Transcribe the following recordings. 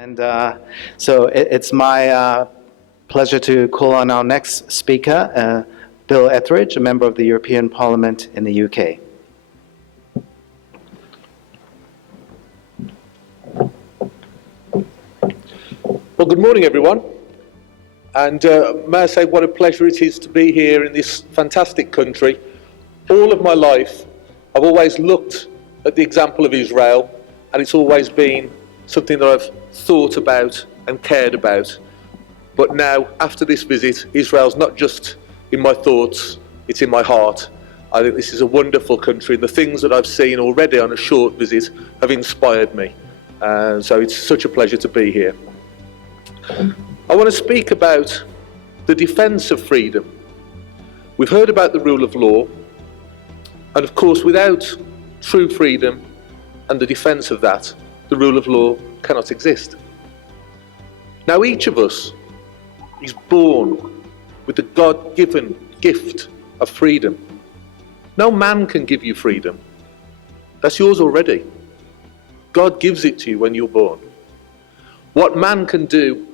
And so it's my pleasure to call on our next speaker, Bill Etheridge, a member of the European Parliament in the UK. Well, good morning, everyone. And may I say what a pleasure it is to be here in this fantastic country. All of my life, I've always looked at the example of Israel, and it's always been something that I've thought about and cared about. But now, after this visit, Israel's not just in my thoughts, it's in my heart. I think this is a wonderful country, and the things that I've seen already on a short visit have inspired me. So it's such a pleasure to be here. I want to speak about the defence of freedom. We've heard about the rule of law, and of course, without true freedom and the defence of that, the rule of law cannot exist. Now, each of us is born with the God-given gift of freedom. No man can give you freedom. That's yours already. God gives it to you when you're born. What man can do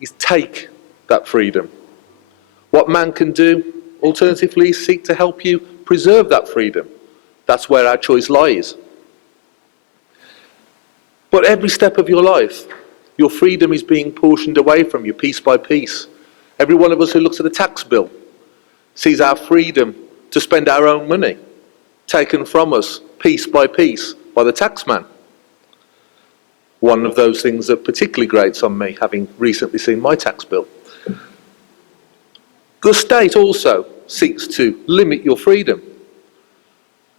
is take that freedom. What man can do, alternatively, is seek to help you preserve that freedom. That's where our choice lies. But every step of your life, your freedom is being portioned away from you piece by piece. Every one of us who looks at a tax bill sees our freedom to spend our own money taken from us piece by piece by the taxman. One of those things that particularly grates on me, having recently seen my tax bill. The state also seeks to limit your freedom.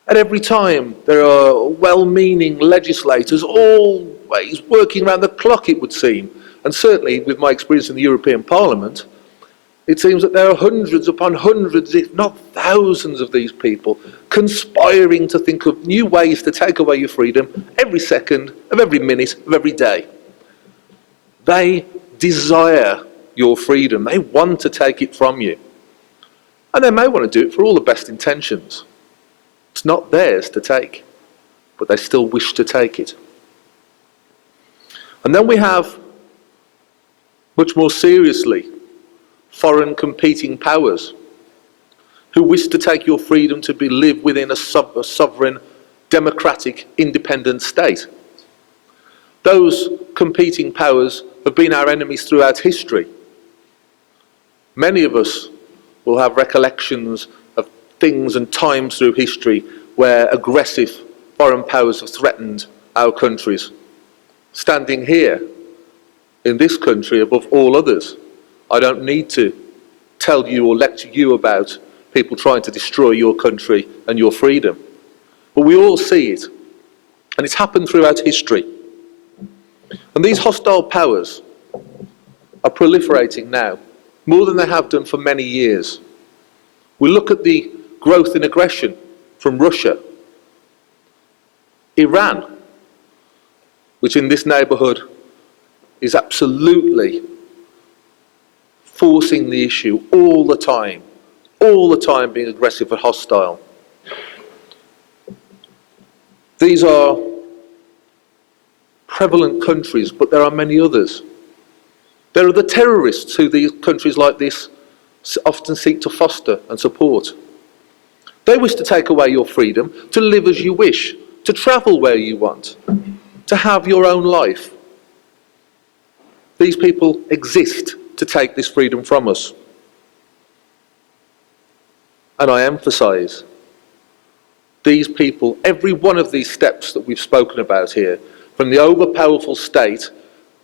At every time there are well-meaning legislators always working around the clock, it would seem. And certainly with my experience in the European Parliament, it seems that there are hundreds upon hundreds, if not thousands of these people conspiring to think of new ways to take away your freedom every second of every minute of every day. They desire your freedom. They want to take it from you. And they may want to do it for all the best intentions. It's not theirs to take, but they still wish to take it. And then we have, much more seriously, foreign competing powers who wish to take your freedom to live within a sovereign, democratic, independent state. Those competing powers have been our enemies throughout history. Many of us will have recollections of things and times through history where aggressive foreign powers have threatened our countries. Standing here in this country above all others, I don't need to tell you or lecture you about people trying to destroy your country and your freedom. But we all see it, and it's happened throughout history. And these hostile powers are proliferating now, more than they have done for many years. We look at the growth in aggression from Russia, Iran, which in this neighbourhood is absolutely forcing the issue all the time being aggressive and hostile. These are prevalent countries, but there are many others. There are the terrorists who these countries like this often seek to foster and support. They wish to take away your freedom to live as you wish, to travel where you want, to have your own life. These people exist to take this freedom from us. And I emphasise, these people, every one of these steps that we've spoken about here, from the overpowerful state,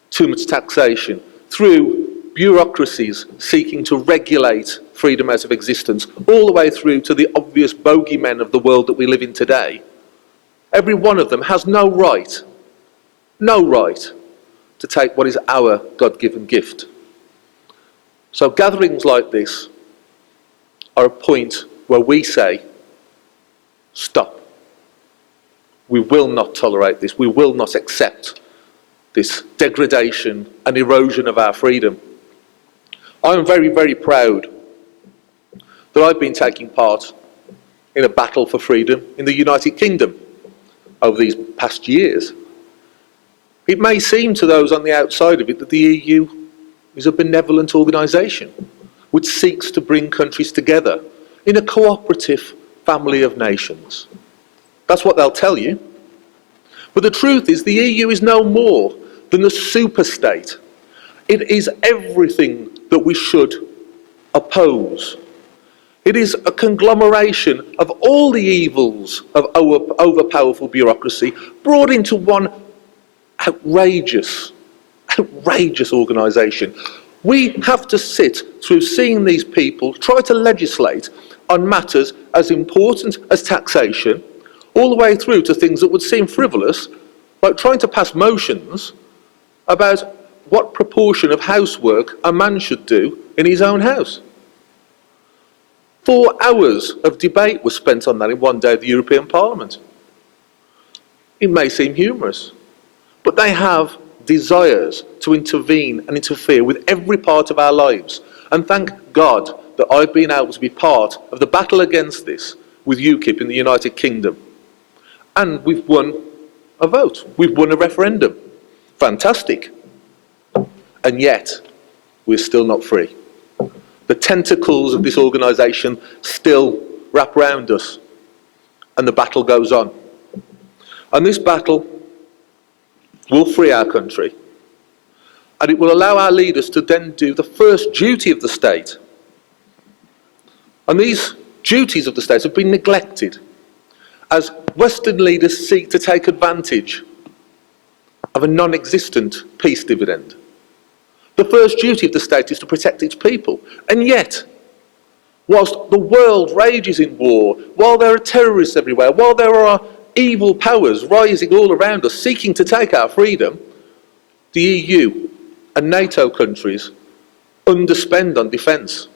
too much taxation, through bureaucracies seeking to regulate freedom out of existence, all the way through to the obvious bogeymen of the world that we live in today, every one of them has no right to take what is our God-given gift. So gatherings like this are a point where we say, stop. We will not tolerate this. We will not accept this degradation and erosion of our freedom. I am very, very proud that I've been taking part in a battle for freedom in the United Kingdom over these past years. It may seem to those on the outside of it that the EU is a benevolent organisation which seeks to bring countries together in a cooperative family of nations. That's what they'll tell you. But the truth is the EU is no more than a superstate. It is everything that we should oppose. It is a conglomeration of all the evils of overpowerful bureaucracy brought into one outrageous organisation. We have to sit through seeing these people try to legislate on matters as important as taxation, all the way through to things that would seem frivolous, like trying to pass motions about what proportion of housework a man should do in his own house. 4 hours of debate was spent on that in one day of the European Parliament. It may seem humorous, but they have desires to intervene and interfere with every part of our lives. And thank God that I've been able to be part of the battle against this with UKIP in the United Kingdom. And we've won a vote. We've won a referendum. Fantastic. And yet, we're still not free. The tentacles of this organisation still wrap around us, and the battle goes on. And this battle will free our country, and it will allow our leaders to then do the first duty of the state. And these duties of the state have been neglected as Western leaders seek to take advantage of a non-existent peace dividend. The first duty of the state is to protect its people. And yet, whilst the world rages in war, while there are terrorists everywhere, while there are evil powers rising all around us seeking to take our freedom, the EU and NATO countries underspend on defence.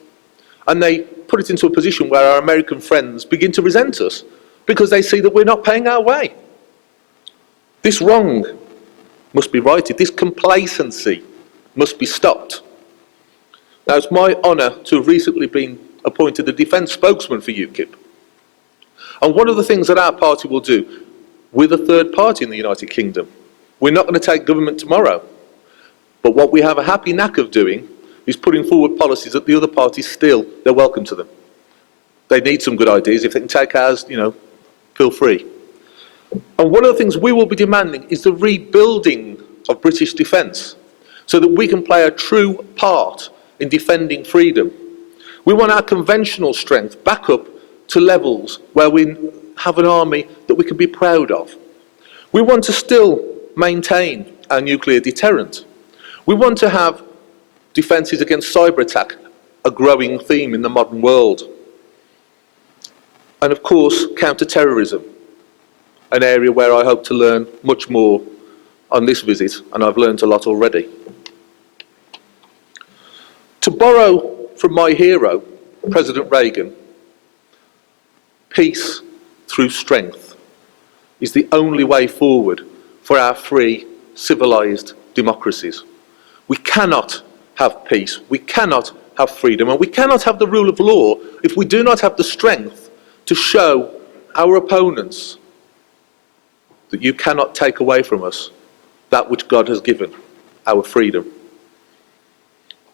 And they put it into a position where our American friends begin to resent us because they see that we're not paying our way. This wrong must be righted. This complacency must be stopped. Now, it's my honour to have recently been appointed the defence spokesman for UKIP. And one of the things that our party will do, with a third party in the United Kingdom, we're not going to take government tomorrow. But what we have a happy knack of doing is putting forward policies that the other parties still, they're welcome to them. They need some good ideas. If they can take ours, feel free. And one of the things we will be demanding is the rebuilding of British defence so that we can play a true part in defending freedom. We want our conventional strength back up to levels where we have an army that we can be proud of. We want to still maintain our nuclear deterrent. We want to have defences against cyber attack, a growing theme in the modern world. And of course, counter-terrorism, an area where I hope to learn much more on this visit, and I've learned a lot already. To borrow from my hero, President Reagan, peace through strength is the only way forward for our free, civilised democracies. We cannot have peace, we cannot have freedom, and we cannot have the rule of law if we do not have the strength to show our opponents that you cannot take away from us that which God has given, our freedom.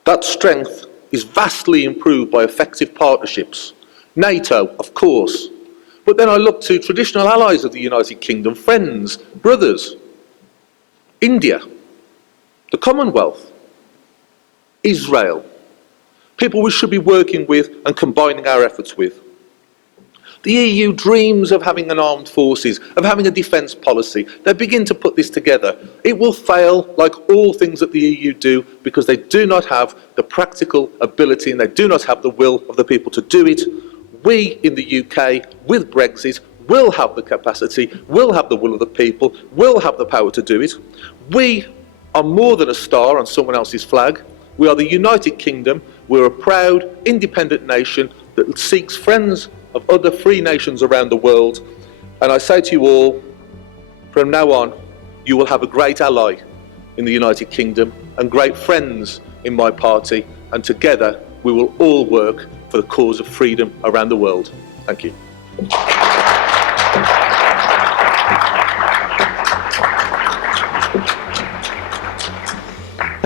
That strength is vastly improved by effective partnerships. NATO, of course, but then I look to traditional allies of the United Kingdom, friends, brothers, India, the Commonwealth, Israel, people we should be working with and combining our efforts with. The EU dreams of having an armed forces, of having a defence policy. They begin to put this together. It will fail like all things that the EU do because they do not have the practical ability and they do not have the will of the people to do it. We in the UK, with Brexit, will have the capacity, will have the will of the people, will have the power to do it. We are more than a star on someone else's flag. We are the United Kingdom. We're a proud, independent nation that seeks friends of other free nations around the world. And I say to you all, from now on, you will have a great ally in the United Kingdom and great friends in my party, and together we will all work for the cause of freedom around the world. Thank you.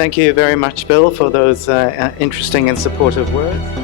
Thank you very much, Bill, for those interesting and supportive words.